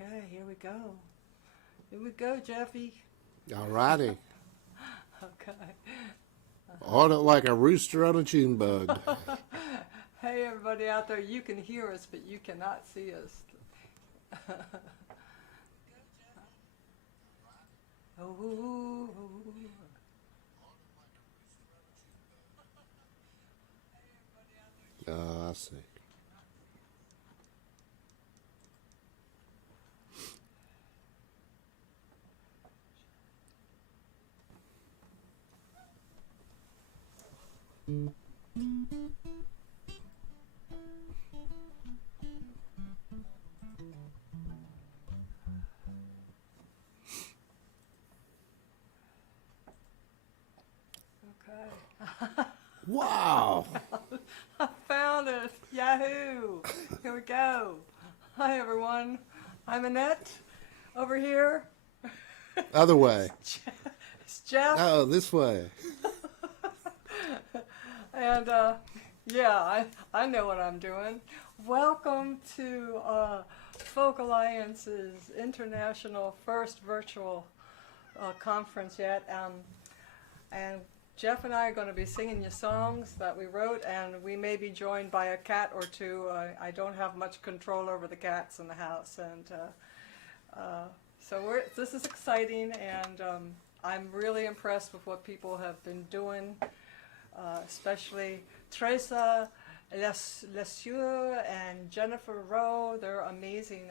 Okay, here we go. Here we go, Jeffy. All righty. Okay. On it like a rooster on a June bug. Hey, everybody out there, you can hear us, but you cannot see us. Oh. I see. Okay. Wow. I found it. Yahoo. Here we go. Hi, everyone. I'm Annette. Over here. Other way. It's Jeff. Oh, this way. And yeah, I know what I'm doing. Welcome to Folk Alliance's international first virtual conference yet. And Jeff and I are going to be singing you songs that we wrote, and we may be joined by a cat or two. I don't have much control over the cats in the house, and so this is exciting, and I'm really impressed with what people have been doing, especially Teresa Lesieux and Jennifer Rowe. They're amazing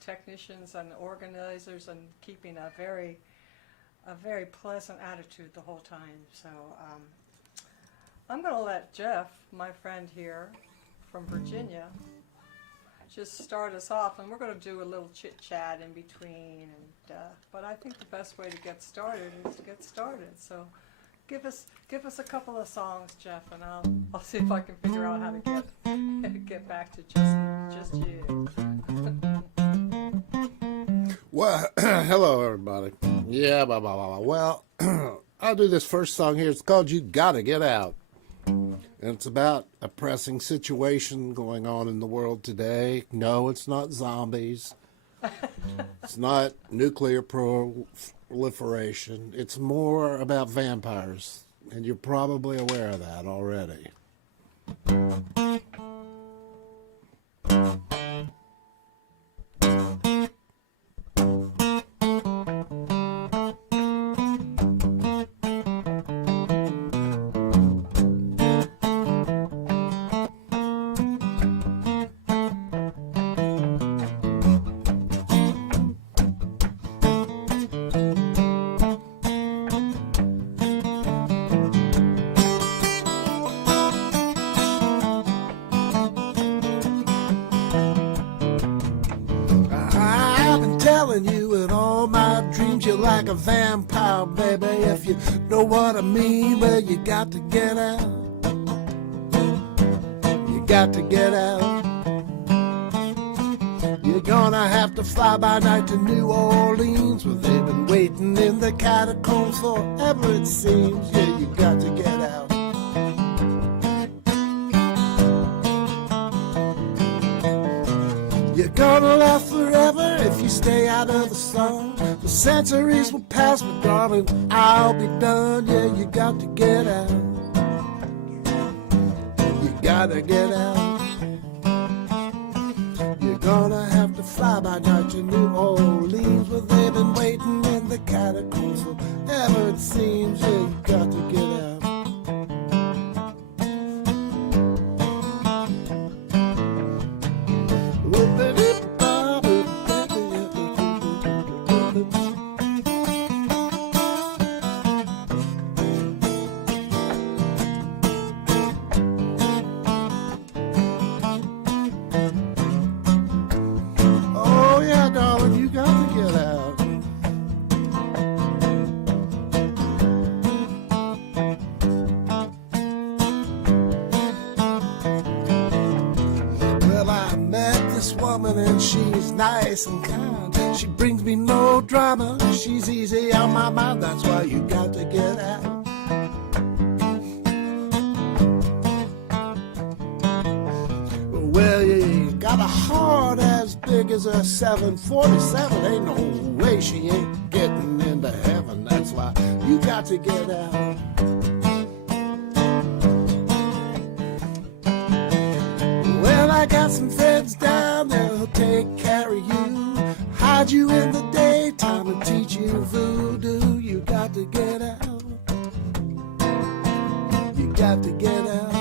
technicians and organizers, and keeping a very pleasant attitude the whole time. So I'm going to let Jeff, my friend here from Virginia, just start us off, and we're going to do a little chit chat in between. And but I think the best way to get started is to get started. So give us a couple of songs, Jeff, and I'll see if I can figure out how to get back to just you. Well, hello, everybody. Yeah, blah, blah, blah, blah. Well, I'll do this first song here. It's called You Gotta Get Out. And it's about a pressing situation going on in the world today. No, it's not zombies. It's not nuclear proliferation. It's more about vampires. And you're probably aware of that already. Like a vampire, baby, if you know what I mean. Well, you got to get out. You got to get out. You're gonna have to fly by night to New Orleans, where they've been waiting in the catacombs forever, it seems. Yeah, you got to get out. You're gonna last forever if you stay out of the sun. The centuries will pass, but darling, I'll be done. Yeah, you got to get out. You gotta get out. You're gonna have to fly by night to New Orleans, where they've been waiting in the catacombs forever, it seems. Yeah, you got to get out. And she's nice and kind. She brings me no drama. She's easy on my mind. That's why you got to get out. Well, you got a heart as big figures are 747. Ain't no way she ain't getting into heaven. That's why you got to get out. Well, I got some friends down there who'll take care of you, hide you in the daytime and teach you voodoo. You got to get out. You got to get out.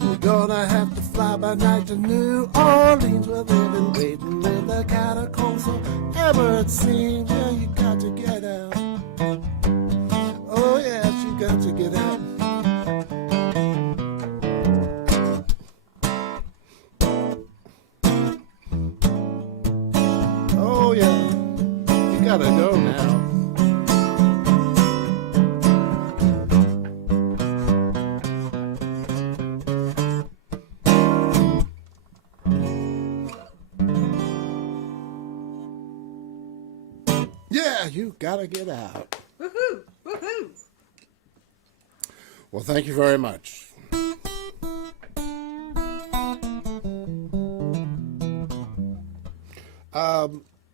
You're gonna have to fly by night to New Orleans, where they've been waiting in the catacombs forever it seems. Yeah, you got to get out. Oh yes, you got to get out. Oh yeah, you gotta go now. Yeah, you gotta get out. Woohoo! Woohoo! Well, thank you very much.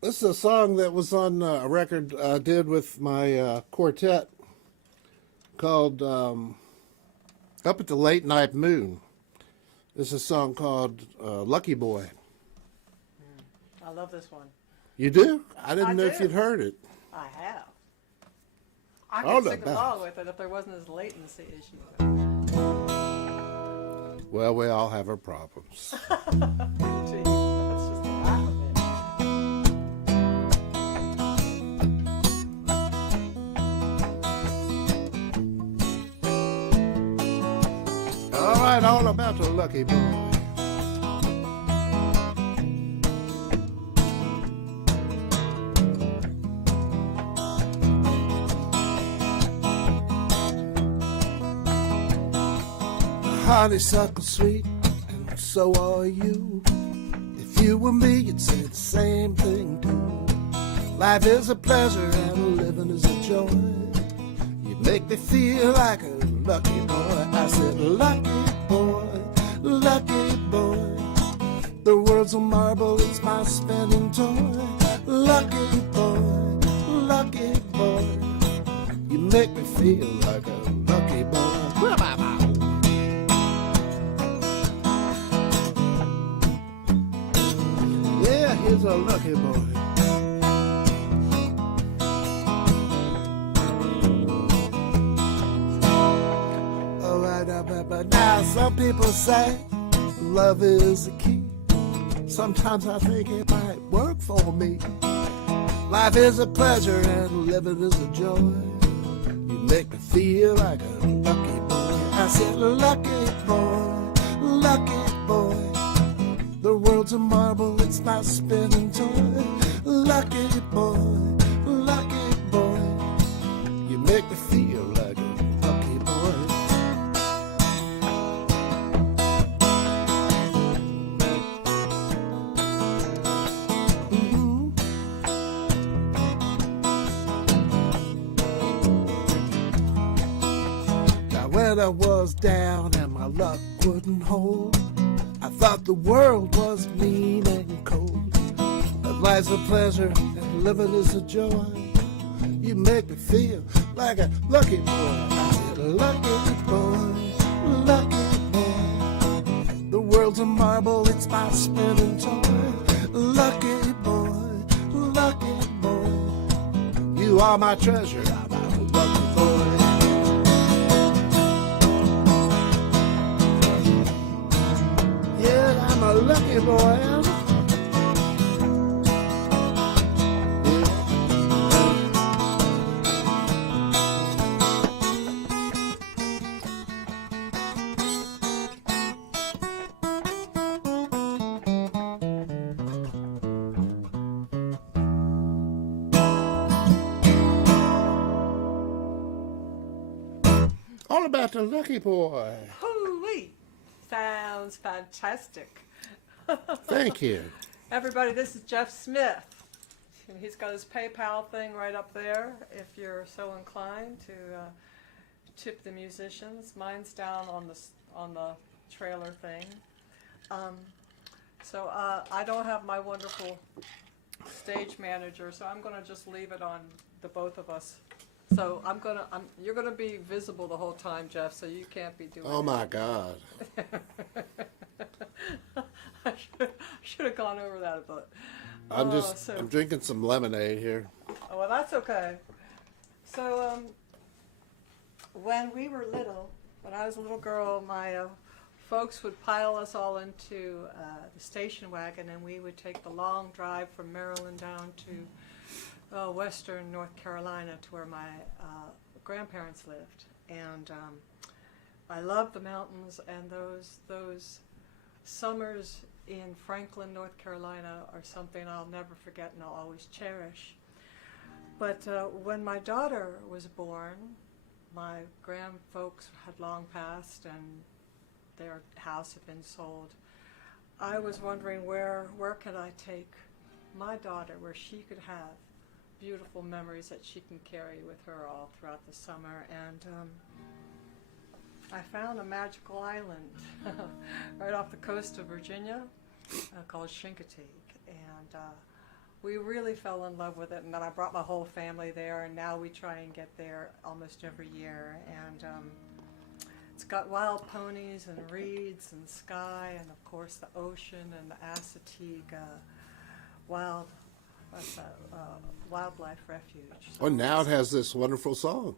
This is a song that was on a record I did with my quartet called Up at the Late Night Moon. This is a song called Lucky Boy. I love this one. You do? I didn't know if do. you'd heard it. I have. I All could sing about along with it if there wasn't this latency issue. Well, we all have our problems. Gee, let's just laugh a bit. All right, all about the lucky boy. Honeysuckle sweet, and so are you. If you were me, you'd say the same thing too. Life is a pleasure and living is a joy. You make me feel like a lucky boy. I said, lucky boy, lucky boy. The world's a marble, it's my spending toy. Lucky boy, lucky boy. You make me feel like a lucky boy. Yeah, he's a lucky boy. All right, but now some people say love is the key. Sometimes I think it might work for me. Life is a pleasure and living is a joy. You make me feel like a lucky boy. I said, lucky boy, lucky boy. The world's a marble, it's my spinning toy. Lucky boy, lucky boy. You make me feel like a lucky boy. Mm-hmm. Now when I was down and my luck wouldn't hold, I thought the world was mean and cold. But life's a pleasure and living is a joy. You make me feel like a lucky boy. I said, lucky boy, lucky boy. The world's a marble, it's my spinning toy. Lucky boy, lucky boy. You are my treasure, I'm a lucky boy. Yeah, I'm a lucky boy. All about the lucky boy. Hoo-wee! Sounds fantastic. Thank you. Everybody, this is Jeff Smith. And he's got his PayPal thing right up there if you're so inclined to tip the musicians. Mine's down on the trailer thing. So I don't have my wonderful stage manager, so I'm gonna just leave it on the both of us. So you're gonna be visible the whole time, Jeff. So you can't be doing. Oh my God. I should have gone over that, but I'm drinking some lemonade here. oh, well, that's okay. So when we were little, when I was a little girl, my folks would pile us all into the station wagon, and we would take the long drive from Maryland down to western North Carolina to where my grandparents lived. And I loved the mountains, and those summers in Franklin, North Carolina are something I'll never forget and I'll always cherish. But when my daughter was born, my grandfolks had long passed and their house had been sold. I was wondering where could I take my daughter where she could have beautiful memories that she can carry with her all throughout the summer. And I found a magical island right off the coast of Virginia called Chincoteague, and we really fell in love with it. And then I brought my whole family there, and now we try and get there almost every year. And it's got wild ponies and reeds and sky, and of course the ocean and the Assateague wildlife refuge. So Oh, now it has this wonderful song.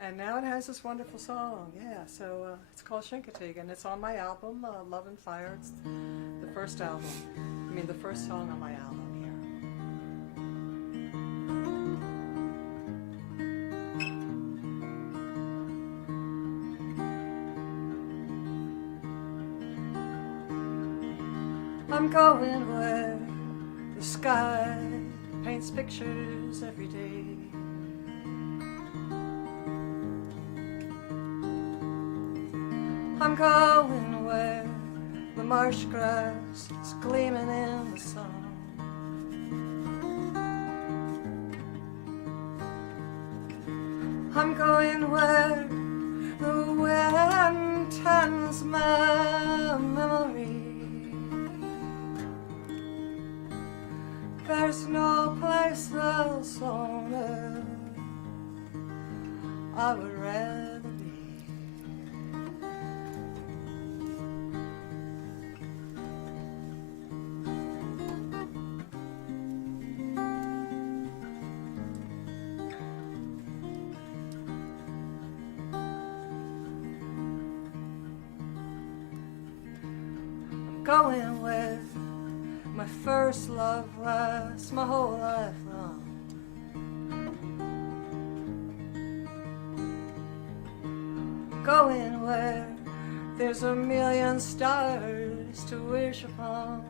and now it has this wonderful song, yeah. So it's called Chincoteague, and it's on my album, Love and Fire. It's the first album. I mean, the first song on my album here. I'm going where the sky paints pictures every day. I'm going where the marsh grass is gleaming in the sun. I'm going where the wind tends my memory. There's no place else on earth I would rather be. Going where my first love lasts my whole life long. Going where there's a million stars to wish upon.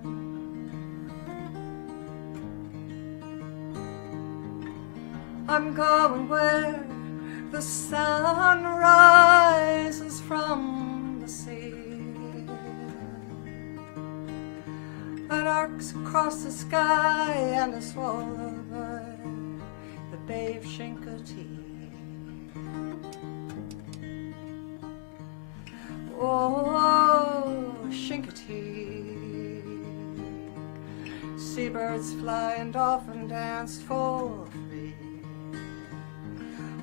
I'm going where the sun rises from the sea and arcs across the sky and is swallowed by the Bay of Chincoteague. Oh, Chincoteague, seabirds fly and dolphin dance for free.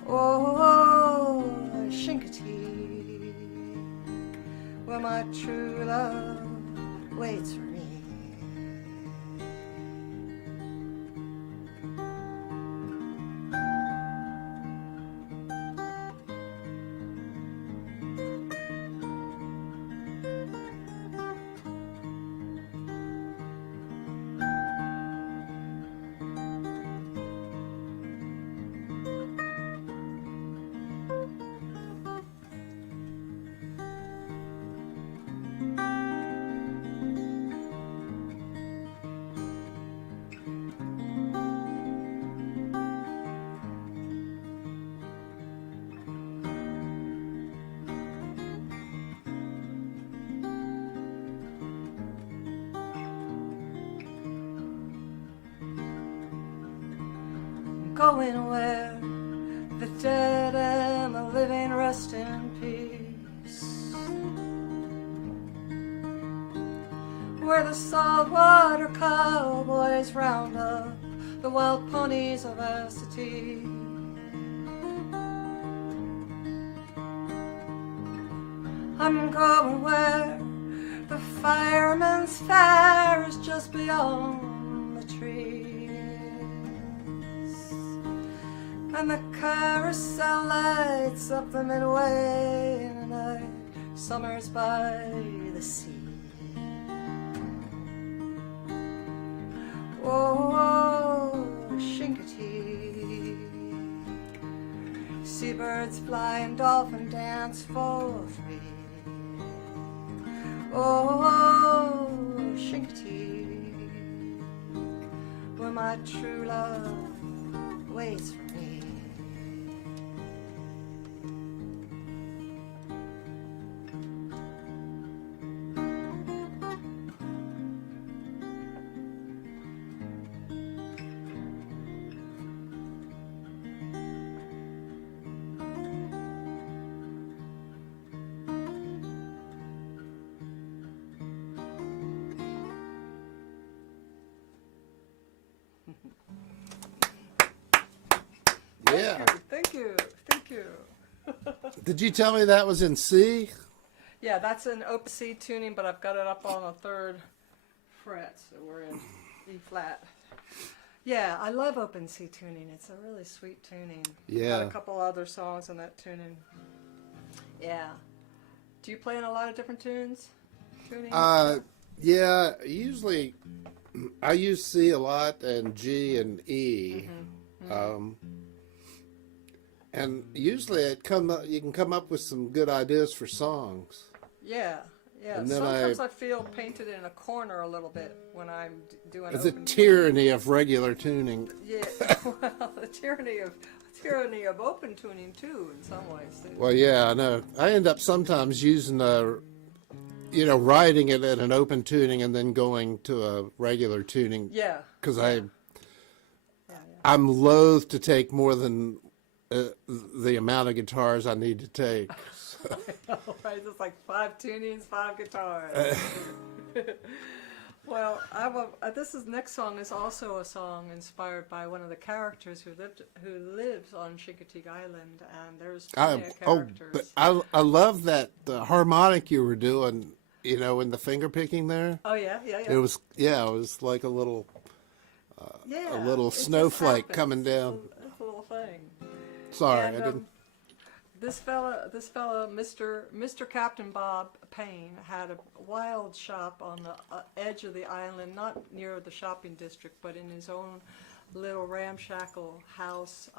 Oh, Chincoteague, where my true love waits for me. Going where the dead and the living rest in peace, where the saltwater cowboys round up the wild ponies of Varsity. I'm going where the fireman's fire is just beyond the trees, and the carousel lights up the midway in the night. Summer's by the sea. Oh, Chincoteague. Seabirds fly and dolphin dance for free. Oh, Chincoteague, where my true love waits for me. Yeah. Thank you. Thank you. Did you tell me that was in C? Yeah, that's an open C tuning, but I've got it up on a 3rd fret, so we're in E flat. Yeah, I love open C tuning. It's a really sweet tuning. Yeah. Got a couple other songs in that tuning. Yeah. Do you play in a lot of different tunes? Tuning? Yeah, usually I use C a lot and G and E. And usually you can come up with some good ideas for songs. Yeah, yeah. And then Sometimes I feel painted in a corner a little bit when I'm doing The open tyranny of regular tuning. Yeah, well, the tyranny of open tuning too, in some ways. Too. Well, yeah, I know. I end up sometimes using writing it at an open tuning and then going to a regular tuning. Yeah. Because yeah. I'm loath to take more than the amount of guitars I need to take. I know, right? It's like 5 tunings, 5 guitars. Well, this next song is also a song inspired by one of the characters who lives on Chincoteague Island, and there's plenty of characters. But I love that harmonic you were doing, in the finger picking there. Oh yeah. It was like a little it just snowflake happens. coming down. It's a little thing. Sorry, And, I didn't. This fella, Mr. Captain Bob Payne, had a wild shop on the edge of the island, not near the shopping district, but in his own little ramshackle house.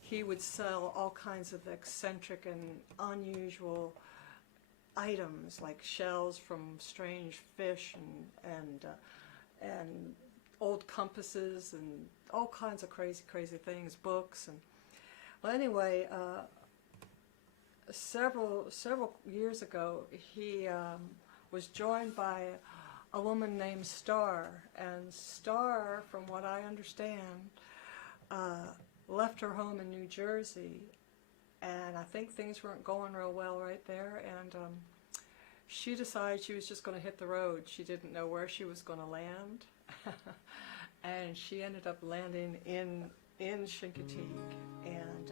He would sell all kinds of eccentric and unusual items, like shells from strange fish and old compasses and all kinds of crazy things, books and. Well, anyway. Several years ago, he was joined by a woman named Star, and Star, from what I understand, left her home in New Jersey, and I think things weren't going real well right there, and she decided she was just going to hit the road. She didn't know where she was going to land, and she ended up landing in Chincoteague, and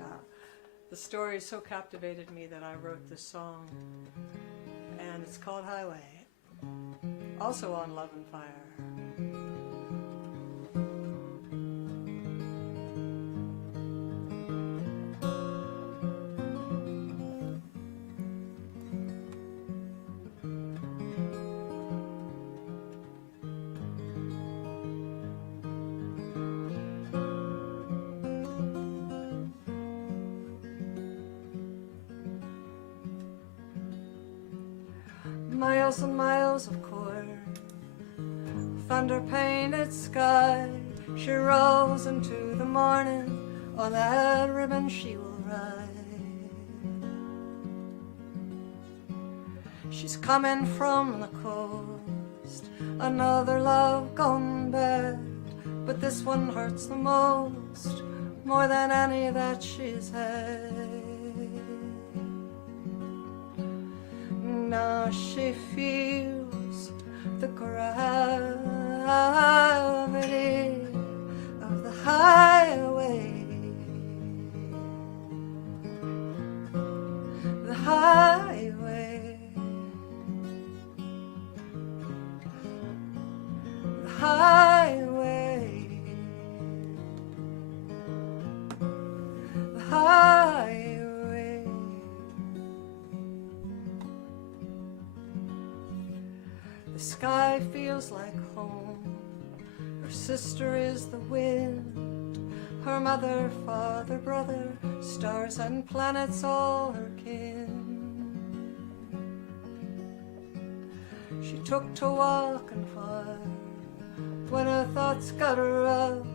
the story so captivated me that I wrote this song, and it's called Highway, also on Love and Fire. Miles and miles of cord, thunder-painted sky, she rolls into the morning, on that ribbon she will ride. She's coming from the coast, another love gone bad, but this one hurts the most, more than any that she's had. Now she feels the gravity of the highway. The highway. The highway. The highway. The sky feels like home. Her sister is the wind. Her mother, father, brother, stars and planets, all her kin. She took to walking far. When her thoughts got rough,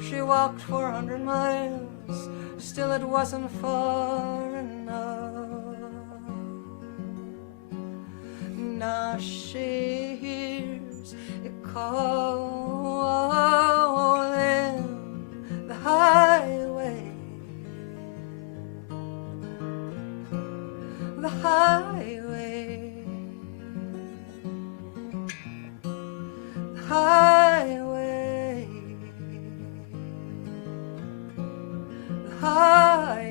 she walked 400 miles. Still it wasn't far enough. Now she hears it calling, the highway, the highway, the highway, the highway.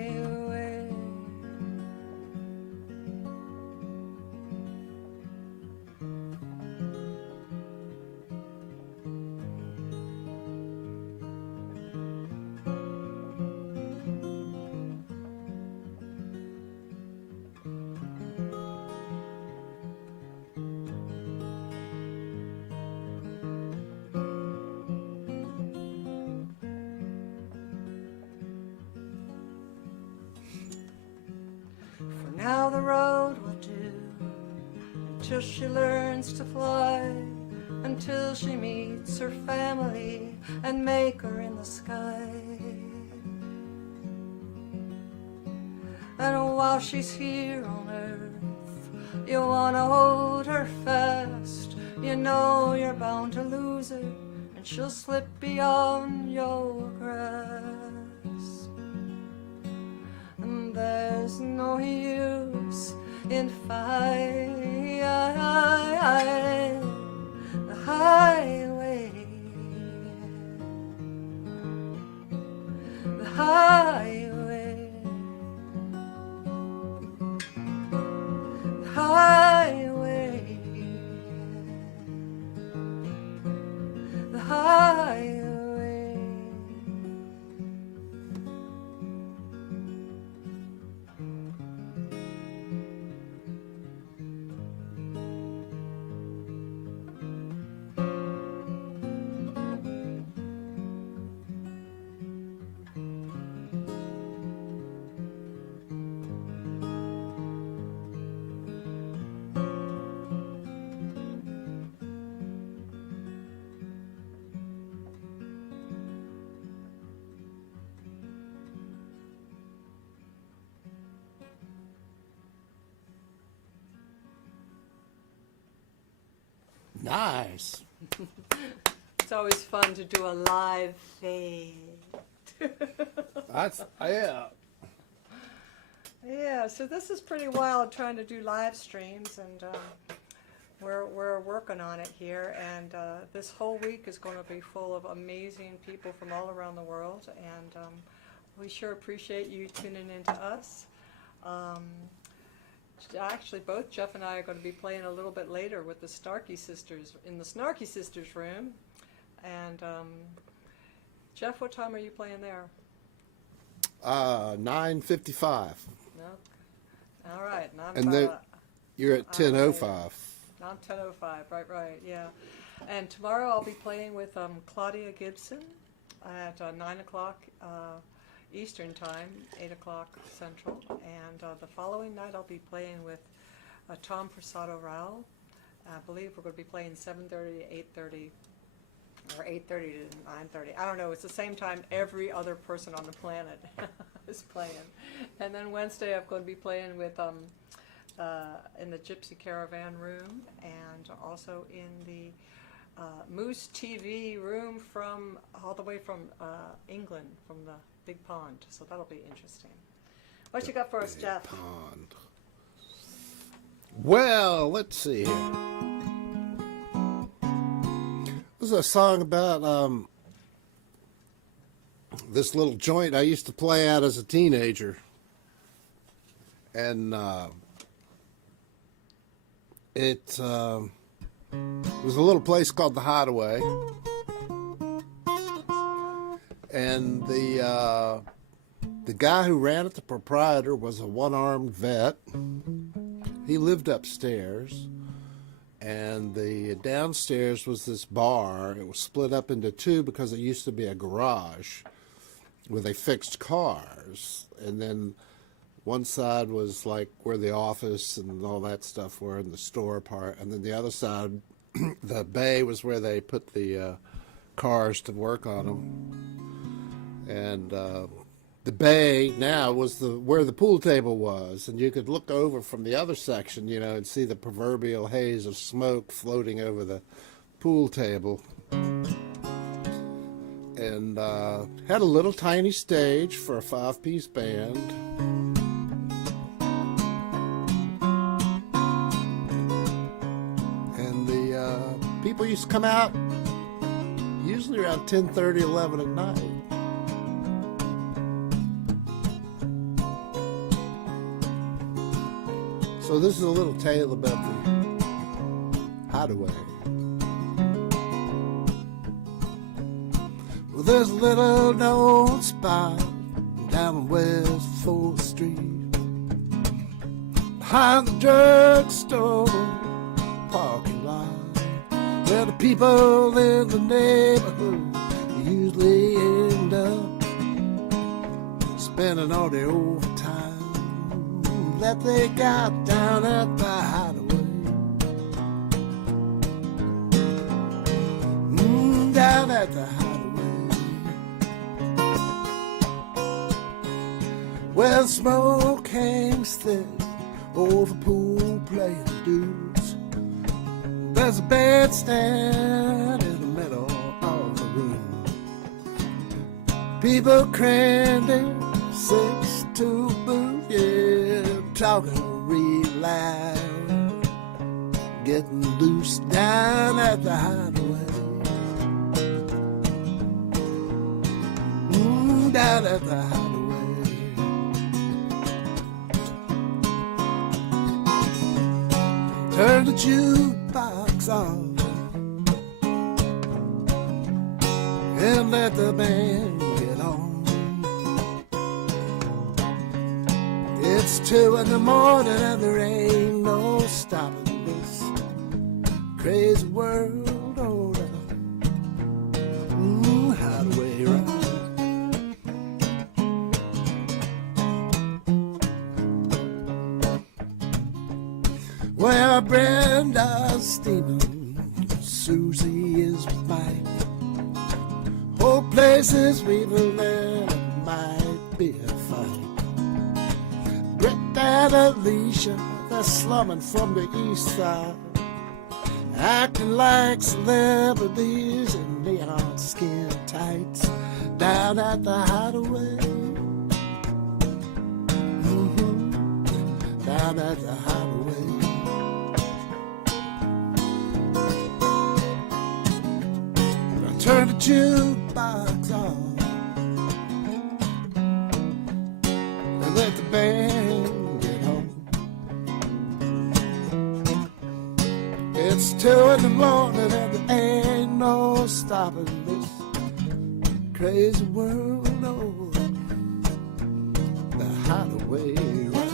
For now the road will do, until she learns to fly, until she meets her family and maker in the sky. And while she's here on earth, you wanna hold her fast. You know you're bound to lose her, and she'll slip beyond your grasp. And there's no use in fighting. The highway, the highway, the highway, the highway. Nice. It's always fun to do a live fade. That's, yeah. Yeah, so this is pretty wild trying to do live streams, and we're working on it here. And this whole week is going to be full of amazing people from all around the world, and we sure appreciate you tuning in to us. Actually, both Jeff and I are going to be playing a little bit later with the Snarky Sisters in the Snarky Sisters room. And Jeff, what time are you playing there? 9:55. No. All right. And then you're at 10:05. I'm 10:05. Right. Yeah. And tomorrow I'll be playing with Claudia Gibson at 9 o'clock Eastern Time, 8 o'clock Central. And the following night I'll be playing with Tom Prasado Rao. I believe we're going to be playing 7:30 to 8:30. Or 8:30 to 9:30. I don't know. It's the same time every other person on the planet is playing. And then Wednesday I'm going to be playing with in the Gypsy Caravan room, and also in the Moose TV room from all the way from England, from the Big Pond. So that'll be interesting. What you got for us, Jeff? Pond. Well, let's see here. was a song about this little joint I used to play at as a teenager. And it was a little place called the Hideaway. And the guy who ran it, the proprietor, was a one-armed vet. He lived upstairs. And the downstairs was this bar. It was split up into two because it used to be a garage where they fixed cars. And then one side was like where the office and all that stuff were, in the store part. And then the other side, the bay, was where they put the cars to work on them. And the bay now was where the pool table was, and you could look over from the other section, you know, and see the proverbial haze of smoke floating over the pool table. And had a little tiny stage for a 5-piece band. And the people used to come out usually around 10:30, 11 at night. So this is a little tale about the Hideaway. Well, there's a little known spot down on West 4th Street, behind the drugstore parking lot, where the people in the neighborhood usually end up spending all their overtime that they got down at the Hideaway. Down at the Hideaway, where the smoke hangs thick over pool playing dudes. There's a bandstand in the middle of the room. People crammed in 6-2 booth, yeah, talking real loud, getting loose down at the Hideaway. Down at the Hideaway. Turn the jukebox off and let the band get on. It's 2 in the morning and there ain't no stopping this crazy world order. Hideaway ride. Well, Brenda's steaming, Susie is with Mike. Whole place is weaving and it might be a fight. Britt and Alicia, they're slumming from the east side, acting like celebrities in neon skin tights down at the Hideaway. Down at the Hideaway. Turn the jukebox on and let the band get home. It's 2 in the morning and there ain't no stopping this crazy world over the Hideaway ride.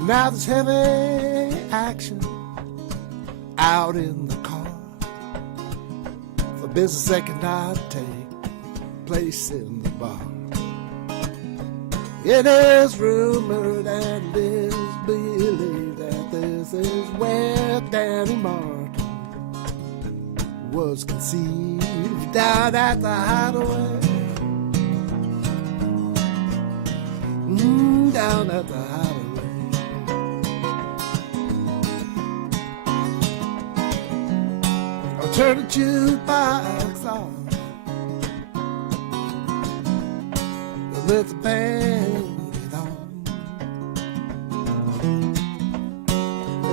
Now there's heavy action out in the car for business that cannot take place in the bar. It is rumored and it is believed that this is where Danny Martin was conceived, down at the Hideaway. Down at the Hideaway. turn the jukebox on. Let the band get on.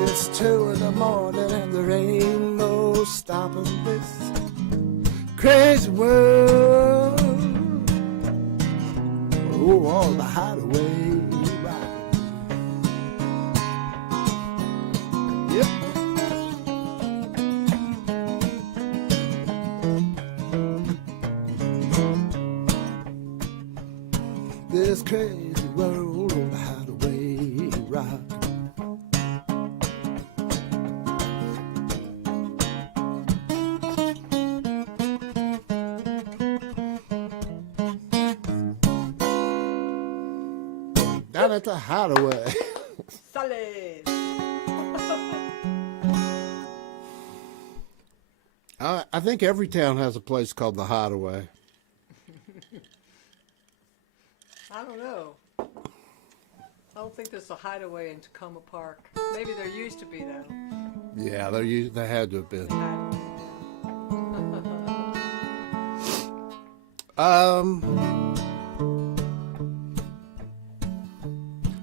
It's 2 in the morning and there ain't no stopping this crazy world. Oh, all the hideaway rock. Yep. This crazy world on the hideaway rock. Down at the hideaway. Solid. I think every town has a place called the Hideaway. I don't know. I don't think there's a hideaway in Tacoma Park. Maybe there used to be, though. Yeah, they had to have been.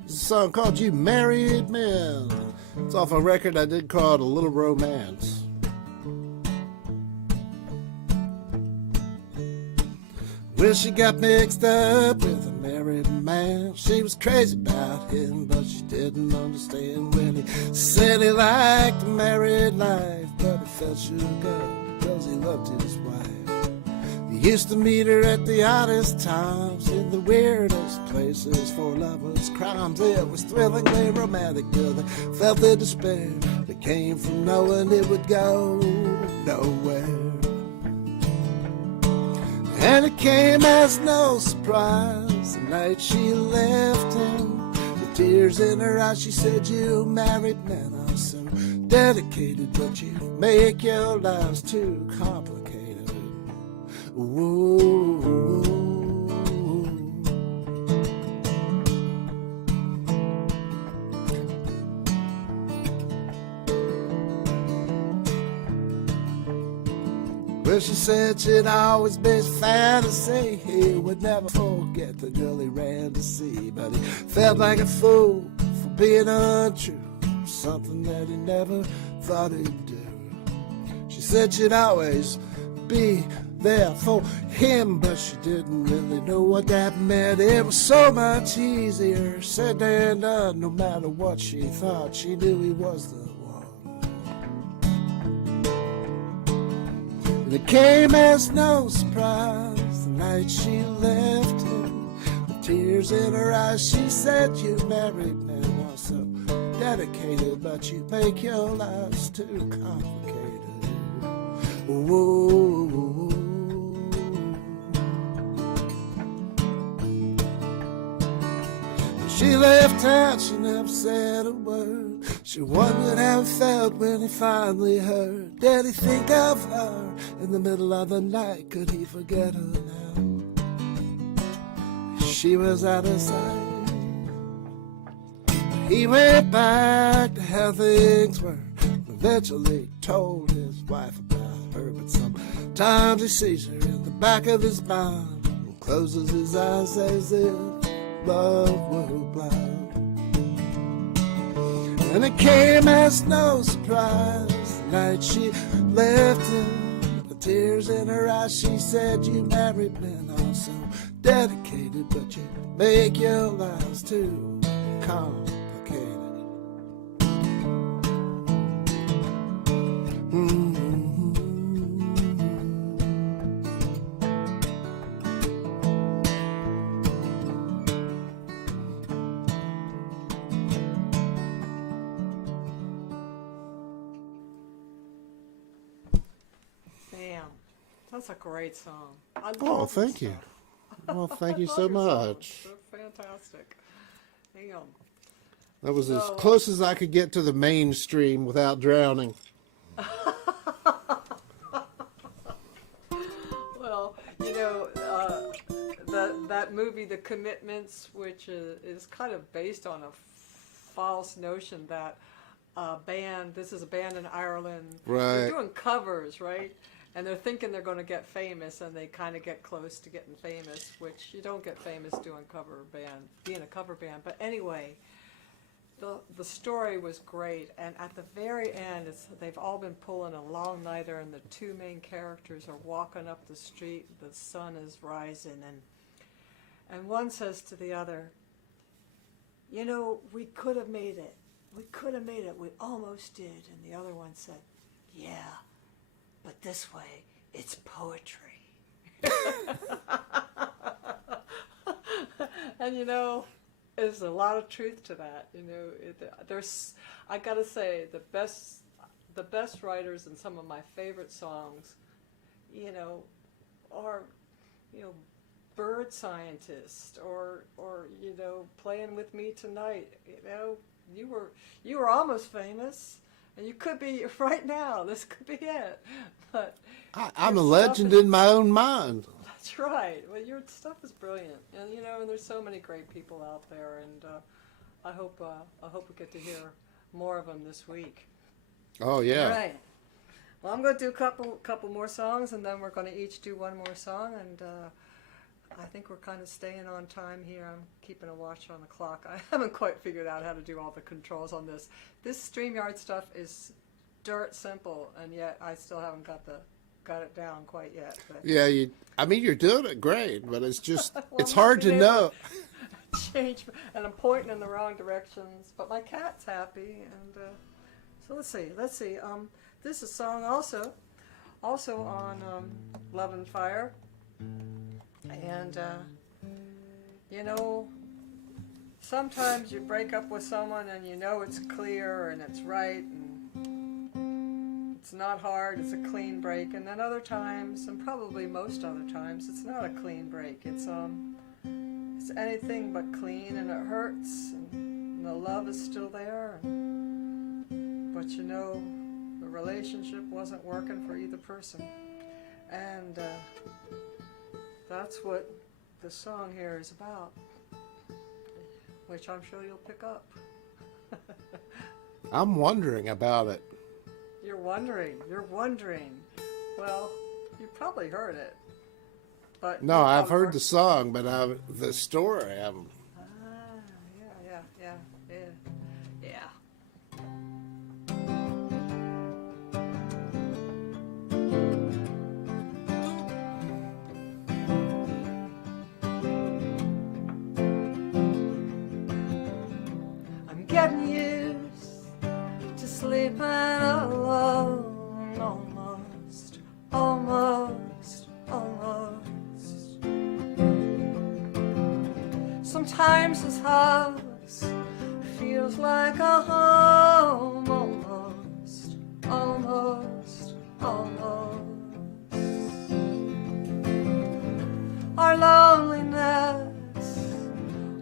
There's a song called You Married Men. It's off a record I did called A Little Romance. Well, she got mixed up with a married man. She was crazy about him, but she didn't understand when he said he liked the married life, but he felt shook up because he loved his wife. He used to meet her at the oddest times, in the weirdest places for lovers' crimes. It was thrillingly romantic, till they felt the despair that came from knowing it would go nowhere. And it came as no surprise the night she left him. With tears in her eyes, she said, "You married men are so dedicated, but you make your lives too complicated." Whoa. Well, she said she'd always been his fantasy. He would never forget the girl he ran to see, but he felt like a fool for being untrue, something that he never thought he'd do. She said she'd always be there for him, but she didn't really know what that meant. It was so much easier said than done. No matter what she thought, she knew he was the one. And it came as no surprise the night she left him. With tears in her eyes, she said, "You married men are so dedicated, but you make your lives too complicated." Whoa. She left town, she never said a word. She wondered how it felt when he finally heard. Did he think of her in the middle of the night? Could he forget her now? She was out of sight. He went back to how things were. Eventually told his wife about her, but sometimes he sees her in the back of his mind and closes his eyes as if love were blind. And it came as no surprise the night she left him. The tears in her eyes, she said, "You married men are so dedicated, but you make your lives too complicated." That's a great song. Oh, thank you. Well, thank you so much. They're fantastic. Damn. That was as close as I could get to the mainstream without drowning. Well, you know, that movie, The Commitments, which is kind of based on a false notion that band. This is a band in Ireland. Right. They're doing covers, right? And they're thinking they're going to get famous, and they kind of get close to getting famous, which you don't get famous being a cover band. But anyway, the story was great, and at the very end, they've all been pulling a long-nighter, and the two main characters are walking up the street. The sun is rising, and one says to the other, "You know, we could have made it. We could have made it. We almost did." And the other one said, "Yeah, but this way, it's poetry." And you know, there's a lot of truth to that. You know, I gotta say, the best writers and some of my favorite songs, you know, are, you know, bird scientist or you know, Playing With Me Tonight. You know, you were almost famous, and you could be right now. This could be it. But I'm a legend in my own mind. that's right. Well, your stuff is brilliant, and you know, and there's so many great people out there, and I hope we get to hear more of them this week. Oh yeah. All right. Well, I'm going to do a couple more songs, and then we're going to each do one more song, and I think we're kind of staying on time here. I'm keeping a watch on the clock. I haven't quite figured out how to do all the controls on this. This StreamYard stuff is dirt simple, and yet I still haven't got it down quite yet. But Yeah, I mean, you're doing it great, but it's just, Well, it's I'm hard not to being know. change, and I'm pointing in the wrong directions, but my cat's happy, and so let's see. This is a song also on Love and Fire, and you know, sometimes you break up with someone and you know it's clear and it's right and it's not hard, it's a clean break, and then other times, and probably most other times, it's not a clean break. It's anything but clean, and it hurts, and the love is still there, but you know, the relationship wasn't working for either person, and that's what this song here is about, which I'm sure you'll pick up. I'm wondering about it. You're wondering. Well, you probably heard it. But No, I've heard the song, but the story, I haven't. Yeah. I'm getting used to sleeping alone, almost. Sometimes this house feels like a home, almost. Our loneliness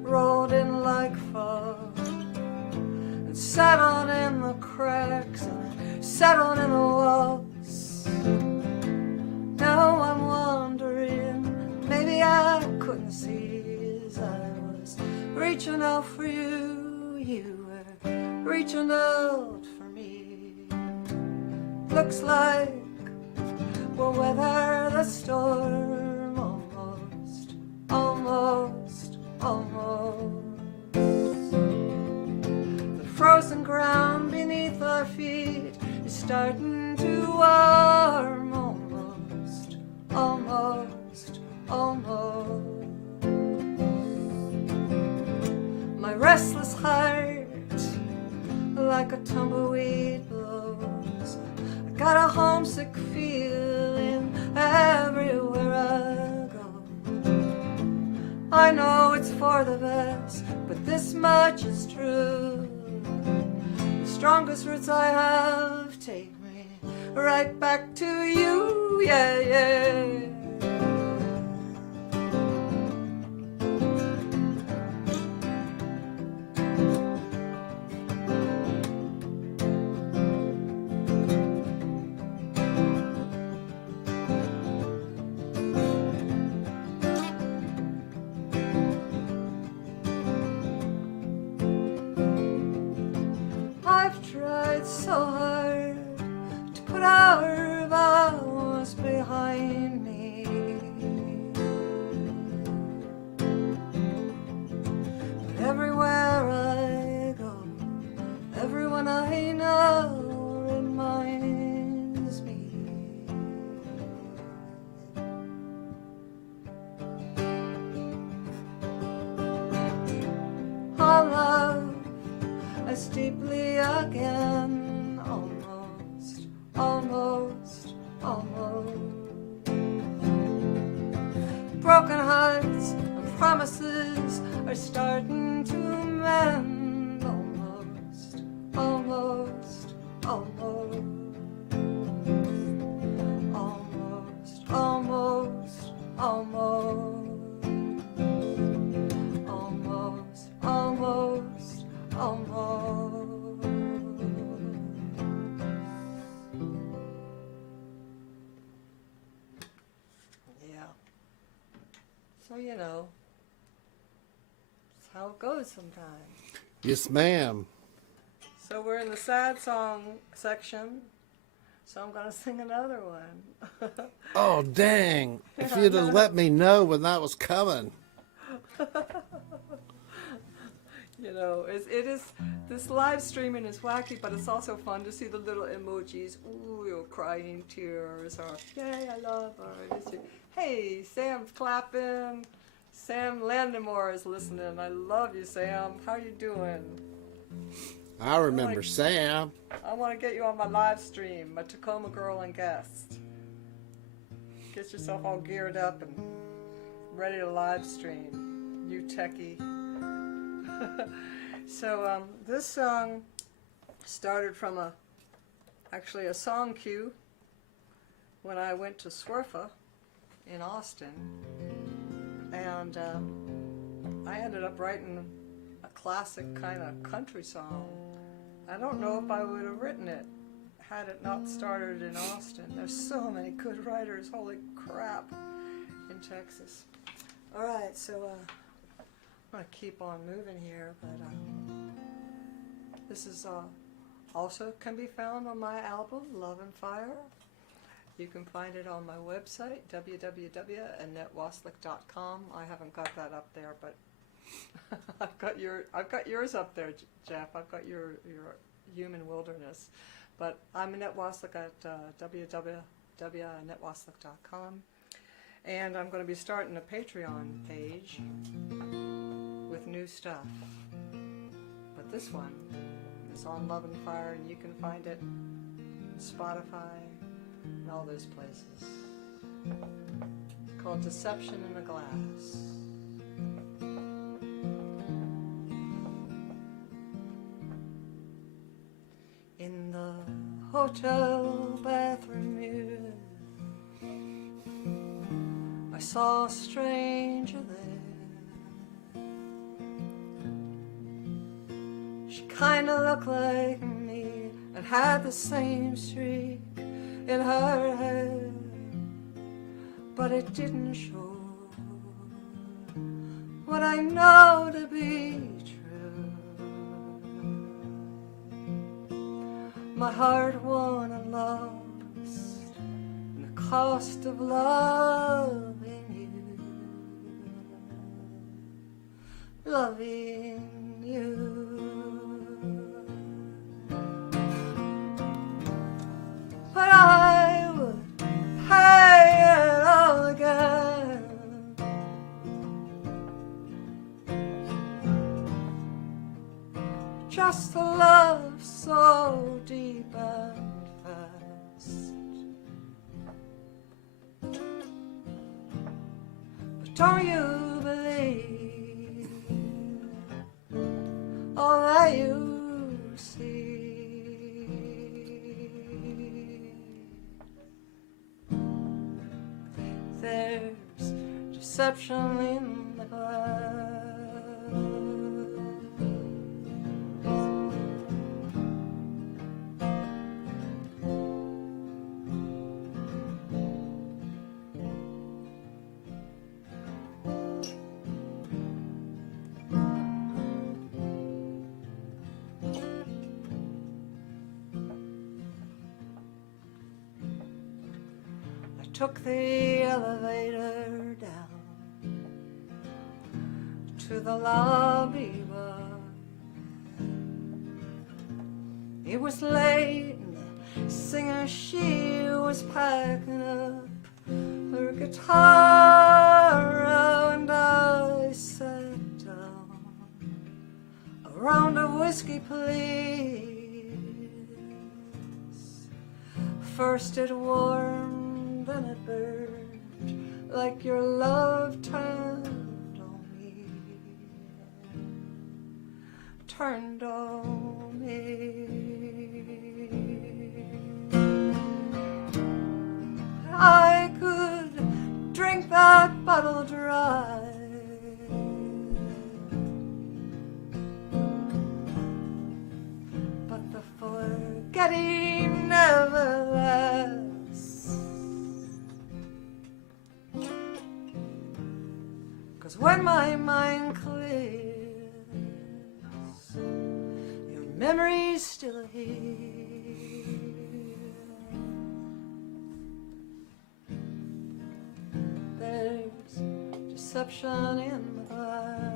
rolled in like fog and settled in the cracks and settled in the walls. Now I'm wondering, maybe I couldn't see as I was reaching out for you. You were reaching out for me. Looks like we'll weather the storm, almost. The frozen ground beneath our feet is starting to warm, almost. My restless heart, like a tumbleweed blows. I got a homesick feeling everywhere I go. I know it's for the best, but this much is true. The strongest roots I have take me right back to you, yeah. I've tried so hard to put our vows behind me. But everywhere I go, everyone I know reminds me. Our love as deeply again, almost, almost, almost. Broken hearts and promises are starting to mend, almost, almost, almost. Almost, almost, almost. Almost, almost. Yeah. So, you know, that's how it goes sometimes. Yes, ma'am. So we're in the sad song section. So I'm going to sing another one. Oh, dang. If you'd have let me know when that was coming. You know, it is, this live streaming is wacky, but it's also fun to see the little emojis. Ooh, you're crying tears, or yay, I love her. Hey, Sam's clapping. Sam Landemore is listening. I love you, Sam. How you doing? I remember Sam. I want to get you on my live stream, my Tacoma girl and guest. Get yourself all geared up and ready to live stream. You techie. So this song started from actually a song cue when I went to Swerfa in Austin, and I ended up writing a classic kind of country song. I don't know if I would have written it had it not started in Austin. There's so many good writers, holy crap, in Texas. All right, so I'm going to keep on moving here, but this is also can be found on my album, Love and Fire. You can find it on my website, www.annettewasilik.com. I haven't got that up there, but I've got yours up there, Jeff. I've got your human wilderness. But I'm Annette Wasilik at www.annettewasilik.com. And I'm going to be starting a Patreon page with new stuff. But this one is on Love and Fire, and you can find it on Spotify and all those places. It's called Deception in a Glass. In the hotel bathroom mirror, I saw a stranger there. She kinda looked like me and had the same streak in her hair, but it didn't show what I know to be true. My heart won and lost, and the cost of loving you, loving you. But I would pay it all again. Just to love so deep and fast. But don't you believe all that you see? There's deception in the glass. took the elevator down to the lobby bar. It was late and the singer, she was packing up her guitar, and I sat down around a whiskey, please. First it warmed, then it burned like your love turned on me, turned on me. I could drink that bottle dry, but the forgetting never lasts. 'Cause when my mind clears, your memory's still here. There's deception in the glass.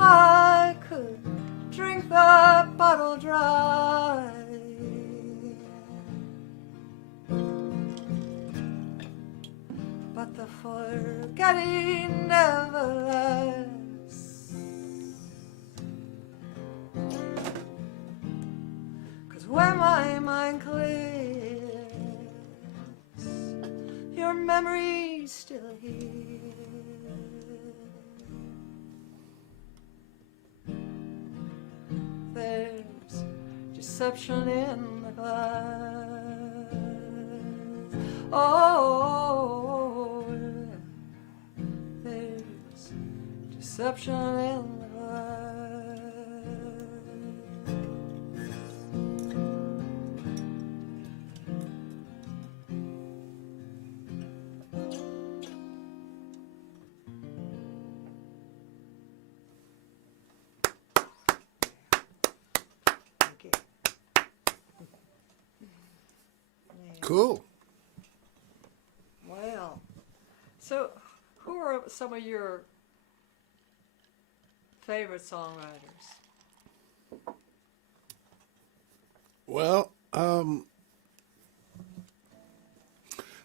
I could drink that bottle dry, but the forgetting never lasts. 'Cause when my mind clears, your memory's still here. There's deception in the glass. Oh, there's deception in the glass. Thank you. Cool. Well, so who are some of your favorite songwriters? Well,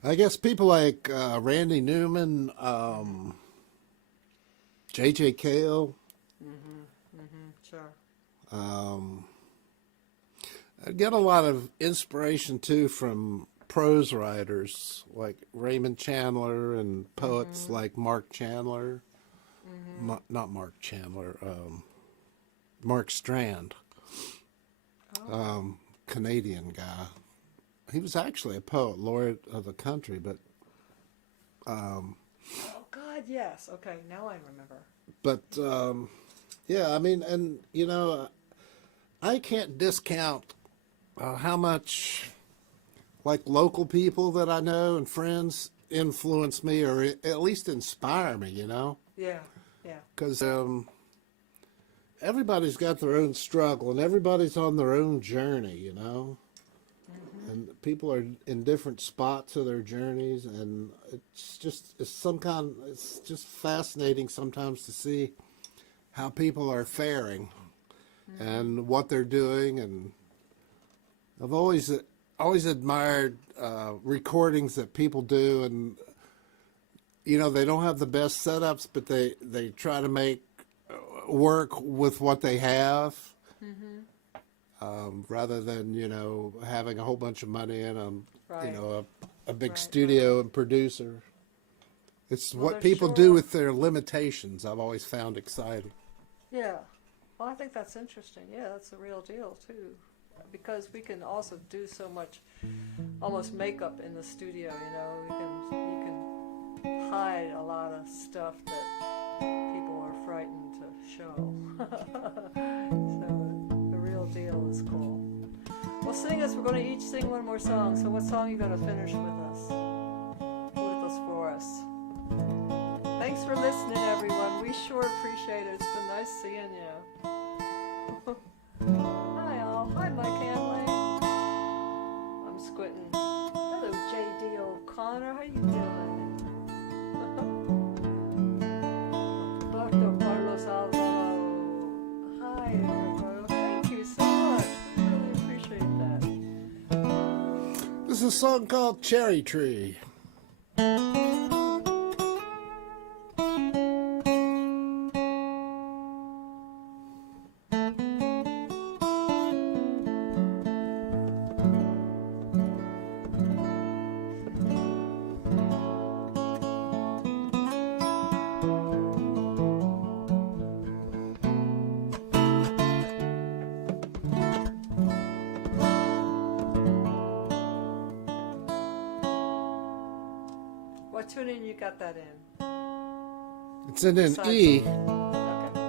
I guess people like Randy Newman, J.J. Cale. Sure. I get a lot of inspiration too from prose writers like Raymond Chandler and poets like Mark Chandler. Not Mark Chandler, Mark Strand, Canadian guy. He was actually a poet laureate of the country, but Oh God, yes. Okay, now I remember. but yeah, I mean, and you know, I can't discount how much like local people that I know and friends influence me or at least inspire me, you know, Yeah, yeah. because everybody's got their own struggle and everybody's on their own journey, you know. And people are in different spots of their journeys, and it's just it's just fascinating sometimes to see how people are faring and what they're doing. And I've always admired recordings that people do, and you know, they don't have the best setups, but they try to make work with what they have. Rather than, you know, having a whole bunch of money and Right. you know, a big Right, studio and producer. It's Well, what they're people sure- do with their limitations I've always found exciting. Yeah. Well, I think that's interesting. Yeah, that's a real deal too, because we can also do so much, almost makeup in the studio. You know, you can hide a lot of stuff that people are frightened to show. So the real deal is cool. Well, sing us. We're going to each sing one more song. So what song are you going to finish with us? For us. Thanks for listening, everyone. We sure appreciate it. It's been nice seeing you. Hi, all. Hi, Mike. Quentin. Hello, J.D. O'Connor. How you doing? Roberto Carlos Alvaro. Hi, Roberto. Thank you so much. We really appreciate that. This is a song called Cherry Tree. What tuning you got that in? It's in an Besides- E. Okay.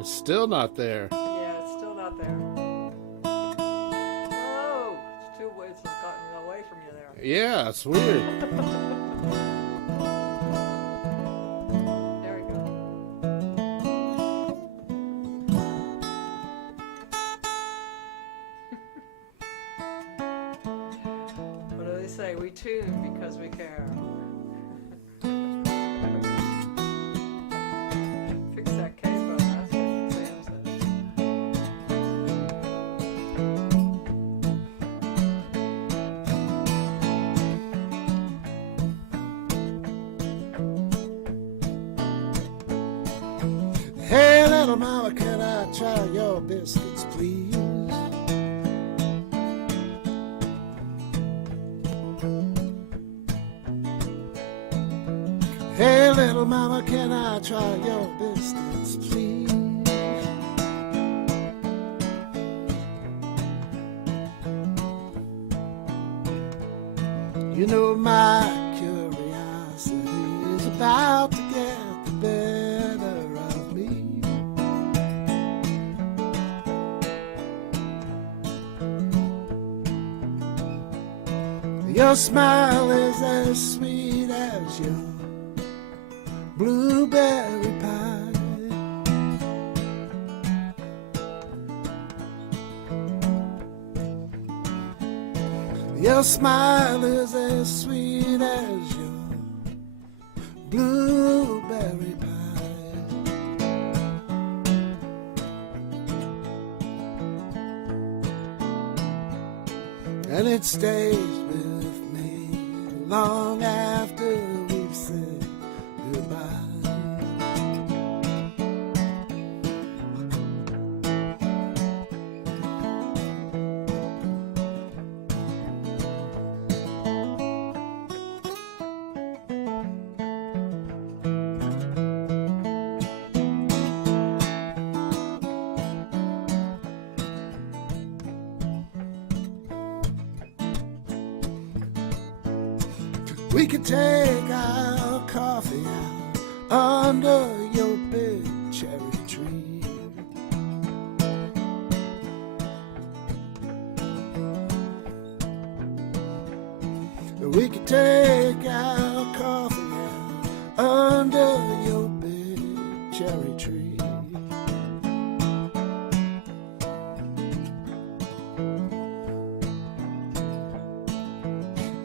It's still not there. Yeah, it's still not there. Oh, it's two ways it's gotten away from you there. Yeah, it's weird. There we go. What do they say? We tune because we care. Fix that capo. That's what Sam said. Hey, little mama, can I try your biscuits, please? Hey, little mama, can I try your biscuits, please? You know my curiosity is about to get the better of me. Your smile is as sweet as your blueberry pie. Your smile is as sweet as your blueberry pie. And it stays with me long after we've said goodbye. We could take our coffee out under your big cherry tree. We could take our coffee out under your big cherry tree.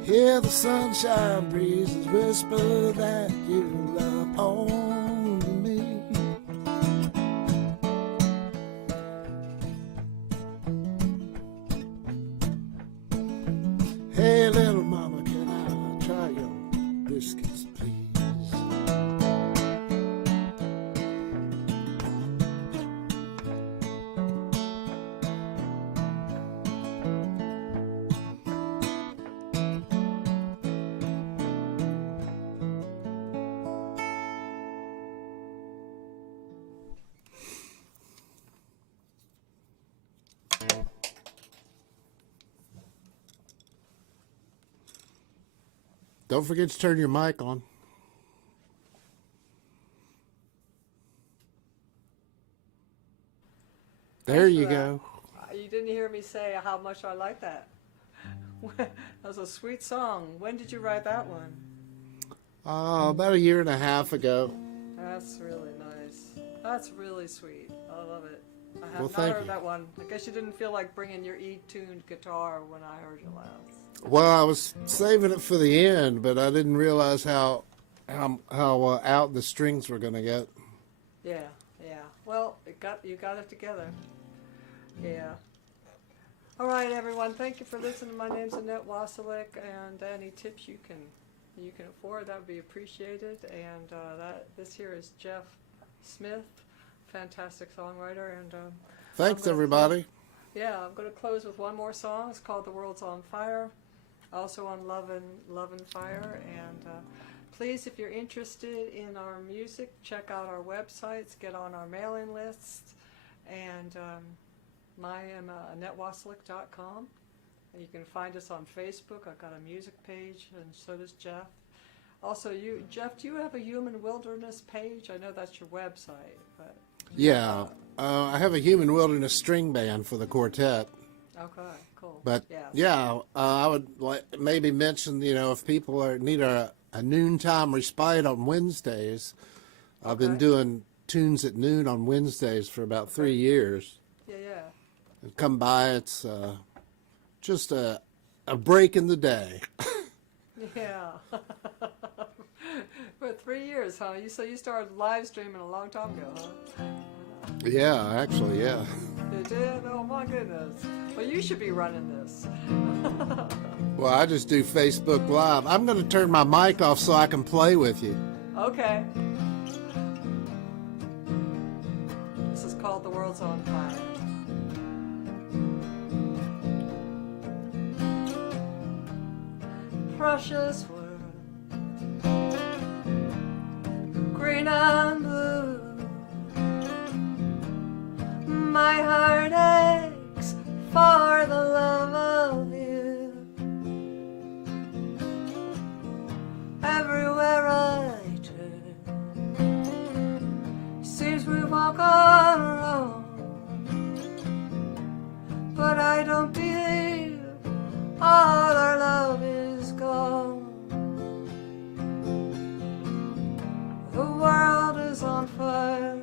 Hear the sunshine breezes whisper that you love only me. Hey, little mama, can I try your biscuits, please? Don't forget to turn your mic on. There Thanks you for that. go. You didn't hear me say how much I like that. That was a sweet song. When did you write that one? About a year and a half ago. That's really nice. That's really sweet. I love it. I have Well, not thank heard you. that one. I guess you didn't feel like bringing your E-tuned guitar when I heard you last. Well, I was saving it for the end, but I didn't realize how out the strings were going to get. Yeah, yeah. Well, you got it together. Yeah. All right, everyone. Thank you for listening. My name's Annette Wasilik, and any tips you can afford, that would be appreciated. And this here is Jeff Smith, fantastic songwriter. And Thanks, everybody. yeah, I'm going to close with one more song. It's called "The World's on Fire," also on Love and Fire. And please, if you're interested in our music, check out our websites, get on our mailing lists, and I am AnnetteWasilik.com. And you can find us on Facebook. I've got a music page, and so does Jeff. Also, Jeff, do you have a Human Wilderness page? I know that's your website, but Yeah, I have a Human Wilderness string band for the quartet. okay, cool. But yes. yeah, I would maybe mention, if people need a noontime respite on Wednesdays, I've been Okay. doing tunes at noon on Wednesdays for about 3 years. Yeah. Come by, it's just a break in the day. Yeah. For 3 years, huh? So you started live streaming a long time ago, huh? Yeah, actually, yeah. You did? Oh my goodness. Well, you should be running this. Well, I just do Facebook Live. I'm going to turn my mic off so I can play with you. Okay. This is called "The World's on Fire." Precious world, green and blue, my heart aches for the love of you. Everywhere I turn, seems we walk on our own, but I don't believe all our love is gone. The world is on fire.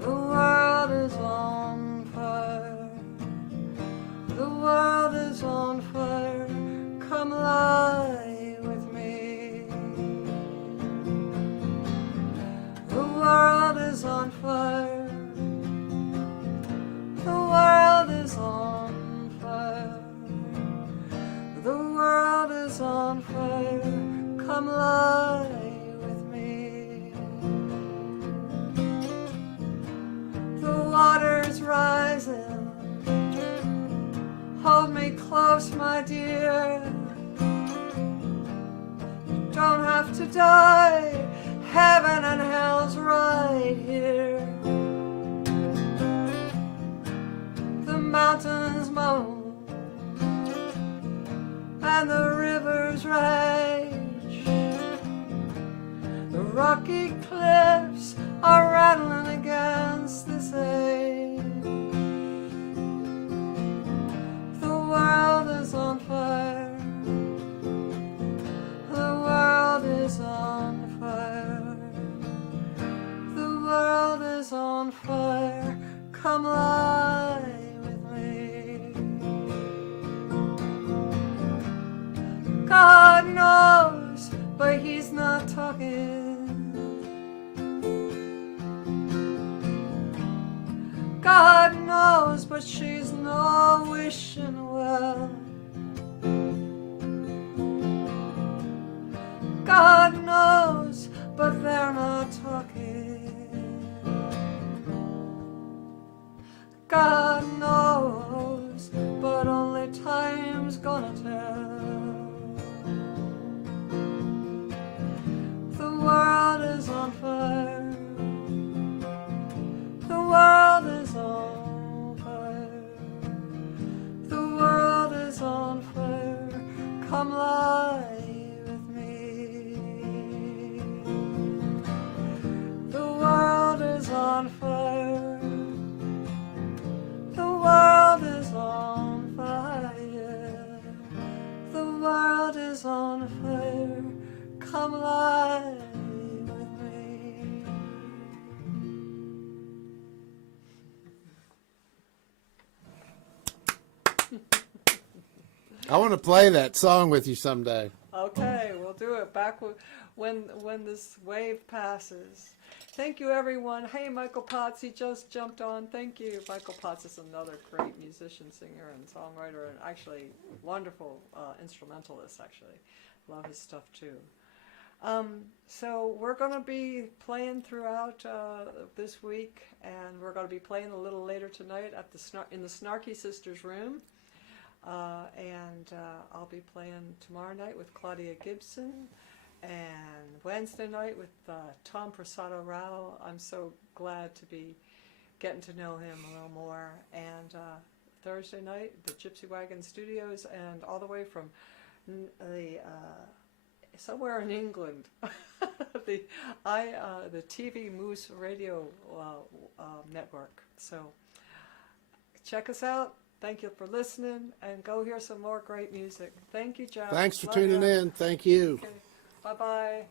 The world is on fire. The world is on fire. Come lie with me. The world is on fire. The world is on fire. The world is on fire. Come lie with me. The water's rising. Hold me close, my dear. You don't have to die. Heaven and hell's right here. The mountains moan and the rivers rage. The rocky cliffs are rattling against this age. The world is on fire. The world is on fire. The world is on fire. Come lie with me. God knows, but he's not talking. God knows, but she's no wishing well. God knows, but they're not talking. God knows, but only time's gonna tell. The world is on fire. The world is on fire. The world is on fire. Come lie with me. I want to play that song with you someday. Okay, we'll do it back when this wave passes. Thank you, everyone. Hey, Michael Potts, he just jumped on. Thank you. Michael Potts is another great musician, singer, and songwriter, and actually wonderful instrumentalist, actually. Love his stuff, too. So we're going to be playing throughout this week, and we're going to be playing a little later tonight at in the Snarky Sisters room. I'll be playing tomorrow night with Claudia Gibson, and Wednesday night with Tom Prasado Rao. I'm so glad to be getting to know him a little more. And Thursday night, the Gypsy Wagon Studios, and all the way from somewhere in England, the TV Moose Radio network. So check us out. Thank you for listening, and go hear some more great music. Thank you, Jeff. Thanks for Love tuning ya. in. Thank you. Okay. Bye-bye.